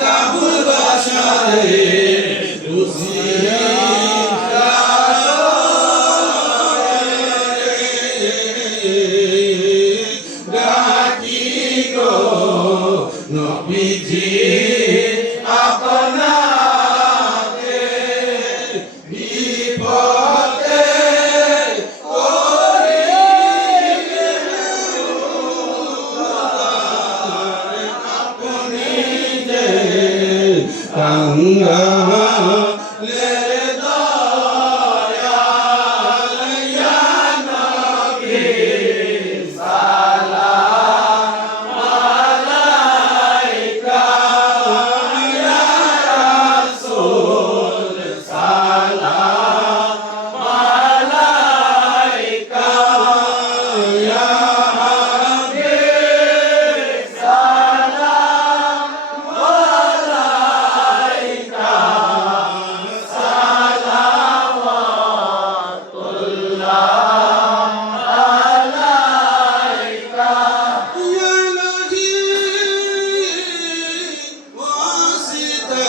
কাবুল বাসারে ডাকি গো নবীজি। আল্লাহ।